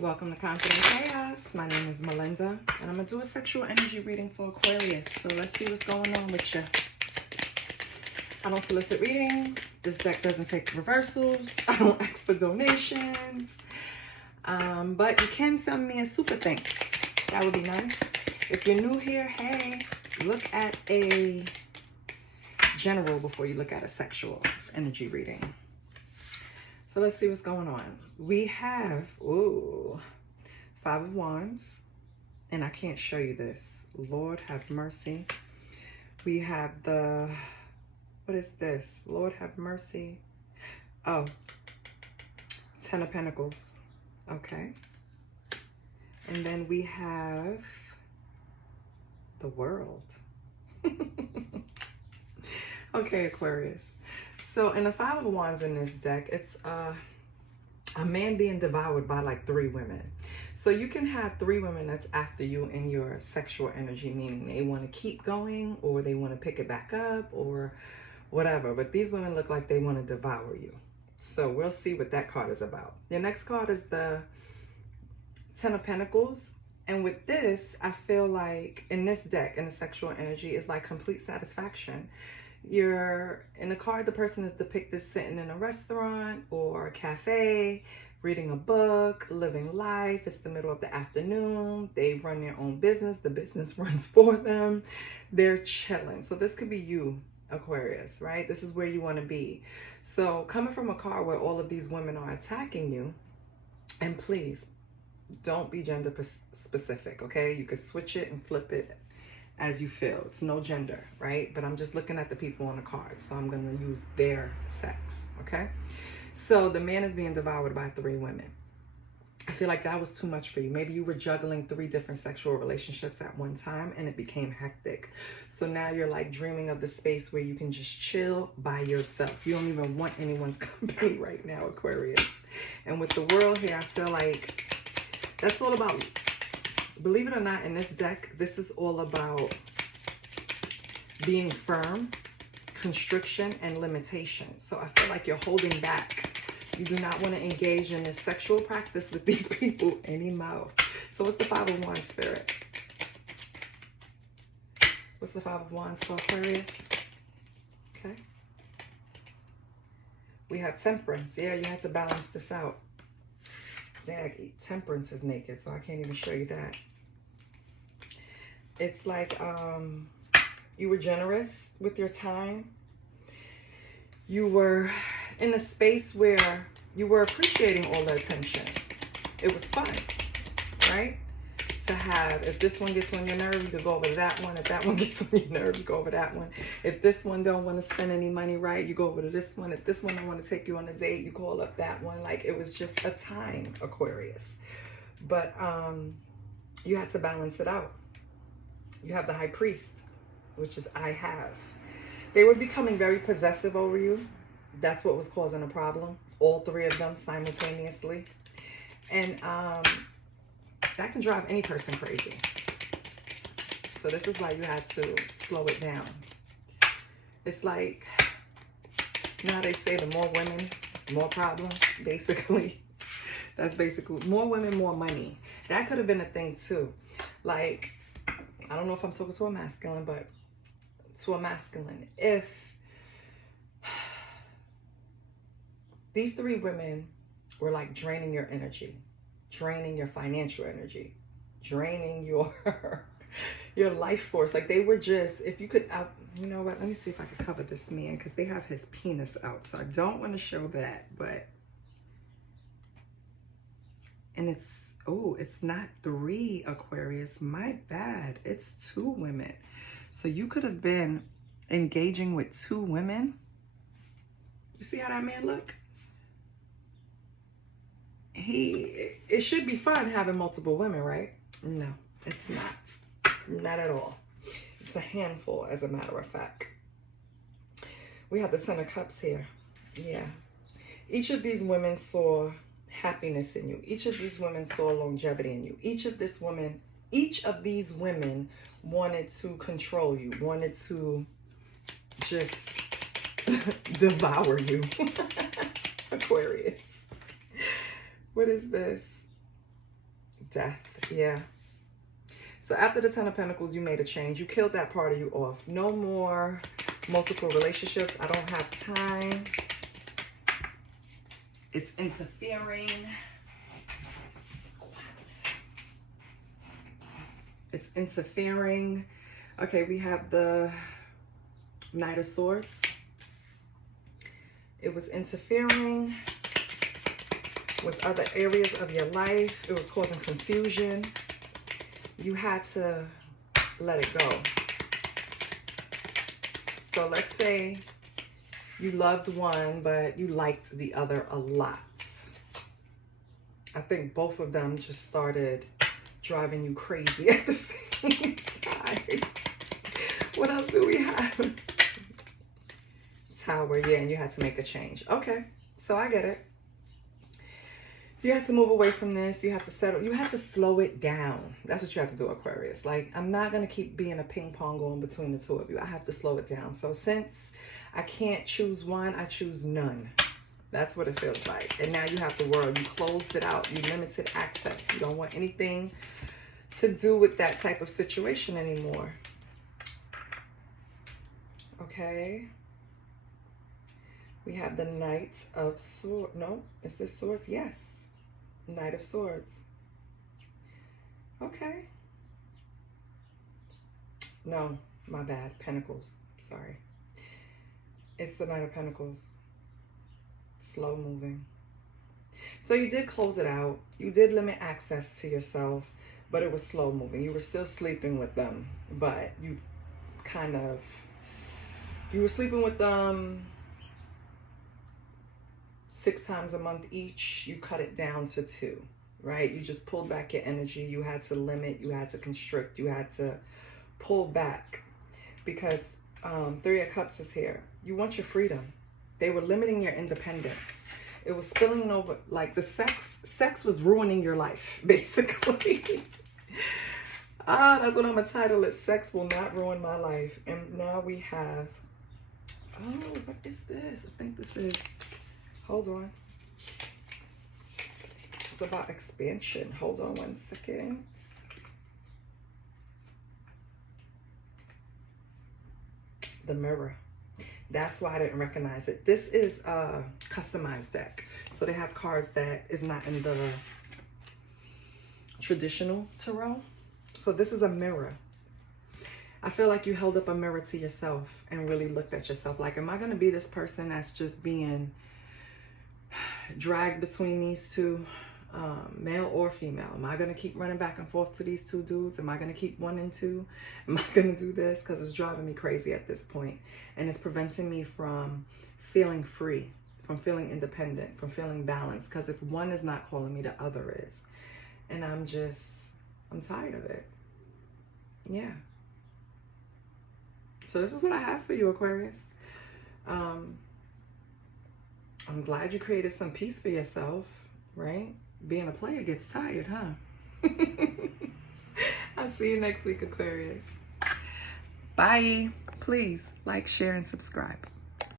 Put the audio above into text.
Welcome to Confident Chaos. My name is Melinda, and I'm going to do a sexual energy reading for Aquarius. So let's see what's going on with you. I don't solicit readings. This deck doesn't take reversals. I don't ask for donations. But you can send me a super thanks. That would be nice. If you're new here, hey, look at a general before you look at a sexual energy reading. So let's see what's going on. We have, Five of Wands, and I can't show you this. Lord have mercy. We have the, what is this? Lord have mercy. Oh, Ten of Pentacles. Okay. And then we have the World. Okay, Aquarius. So in the Five of Wands in this deck, it's a man being devoured by like 3 women. So you can have 3 women that's after you in your sexual energy, meaning they want to keep going or they want to pick it back up or whatever. But these women look like they want to devour you. So we'll see what that card is about. Your next card is the Ten of Pentacles. And with this, I feel like in this deck, in the sexual energy, is like complete satisfaction. You're in the card, the person is depicted sitting in a restaurant or a cafe, reading a book, living life. It's the middle of the afternoon. They run their own business. The business runs for them. They're chilling. So this could be you, Aquarius, right? This is where you want to be. So coming from a card where all of these women are attacking you, and please don't be gender specific, okay? You could switch it and flip it as you feel. It's no gender, right? But I'm just looking at the people on the card, so I'm going to use their sex, okay? So the man is being devoured by 3 women. I feel like that was too much for you. Maybe you were juggling 3 different sexual relationships at one time and it became hectic. So now you're like dreaming of the space where you can just chill by yourself. You don't even want anyone's company right now, Aquarius. And with the World here, I feel like that's all about, believe it or not, in this deck, this is all about being firm, constriction, and limitation. So I feel like you're holding back. You do not want to engage in this sexual practice with these people anymore. So what's the Five of Wands, Spirit? What's the Five of Wands for Aquarius? Okay. We have Temperance. Yeah, you had to balance this out. Temperance is naked, so I can't even show you that. It's like you were generous with your time. You were in a space where you were appreciating all the attention. It was fun, right? To have, if this one gets on your nerve, you could go over that one. If that one gets on your nerve, you go over that one. If this one don't want to spend any money, right, you go over to this one. If this one don't want to take you on a date, you call up that one. Like, it was just a time, Aquarius. But you had to balance it out. You have the High Priest, which is I have. They were becoming very possessive over you. That's what was causing a problem. All 3 of them simultaneously. And that can drive any person crazy. So this is why you had to slow it down. It's like, you know how they say the more women, more problems, basically. That's basically, more women, more money. That could have been a thing too. Like, I don't know if I'm talking to a masculine, but to a masculine, if these 3 women were like draining your energy, draining your financial energy, draining your your life force. Like, they were just, if you could, you know what, let me see if I could cover this man, because they have his penis out, so I don't want to show that. But, and it's, oh, it's not 3, Aquarius, my bad, it's 2 women. So you could have been engaging with 2 women. You see how that man look? It should be fun having multiple women, right? No, it's not. Not at all. It's a handful, as a matter of fact. We have the Ten of Cups here. Yeah. Each of these women saw happiness in you. Each of these women saw longevity in you. Each of these women wanted to control you, wanted to just devour you. Aquarius. What is this? Death, yeah. So after the Ten of Pentacles, you made a change. You killed that part of you off. No more multiple relationships. I don't have time. It's interfering. Squat. It's interfering. Okay, we have the Knight of Swords. It was interfering with other areas of your life. It was causing confusion. You had to let it go. So let's say you loved one, but you liked the other a lot. I think both of them just started driving you crazy at the same time. What else do we have? Tower, yeah, and you had to make a change. Okay, so I get it. You have to move away from this. You have to settle. You have to slow it down. That's what you have to do, Aquarius. Like, I'm not going to keep being a ping pong going between the two of you. I have to slow it down. So since I can't choose one, I choose none. That's what it feels like. And now you have the world. You closed it out. You limited access. You don't want anything to do with that type of situation anymore. Okay. We have the Knight of Swords. No, is this Swords? Yes. Knight of Swords. Okay. No, my bad. Pentacles. Sorry. It's the Knight of Pentacles. Slow moving. So you did close it out. You did limit access to yourself, but it was slow moving. You were still sleeping with them, but you were sleeping with them 6 times a month each. You cut it down to 2, right? You just pulled back your energy. You had to limit, you had to constrict, you had to pull back because 3 of Cups is here. You want your freedom. They were limiting your independence. It was spilling over, like the sex was ruining your life, basically. That's what I'm gonna title it. Sex will not ruin my life. And now we have, oh, what is this? I think this is, hold on. It's about expansion. Hold on 1 second. The Mirror. That's why I didn't recognize it. This is a customized deck. So they have cards that is not in the traditional tarot. So this is a mirror. I feel like you held up a mirror to yourself and really looked at yourself like, am I going to be this person that's just being dragged between these two, male or female? Am I going to keep running back and forth to these two dudes? Am I going to keep 1 and 2? Am I going to do this? Because it's driving me crazy at this point. And it's preventing me from feeling free, from feeling independent, from feeling balanced. Because if one is not calling me, the other is. And I'm tired of it. Yeah. So this is what I have for you, Aquarius. I'm glad you created some peace for yourself, right? Being a player gets tired, huh? I'll see you next week, Aquarius. Bye. Please like, share, and subscribe.